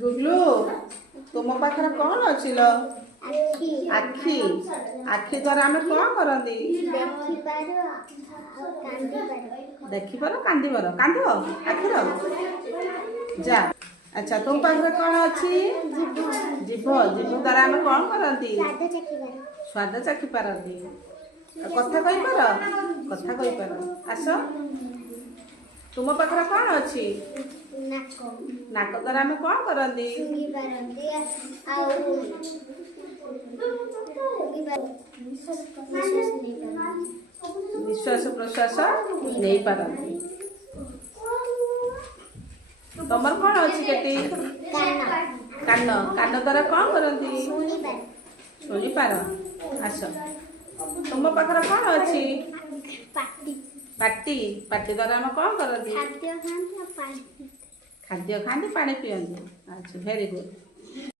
गुगलू तुम पाखर कौन अच्छी लो आखि आखि आखि द्वारा आम कौन करती देखी पार कांदी पार कांद आखिर जा अच्छा तुम पाखर कौन अच्छी जीभ जीभ द्वारा आम कौन करती स्वाद चाखी पारती कथा कही पार आस तुम पाखर कौन अच्छी नाक द्वारा आम कौन करती निश्वास प्रश्वास नहीं पारती तुम कौन अच्छी केटी कान कान द्वारा कौन करती शुणी पार आस तुम पाखर कौन अच्छी पाटी पाटी द्वारा आम कौन करती खाद्य खाती पानी पियंती अच्छा वेरी गुड।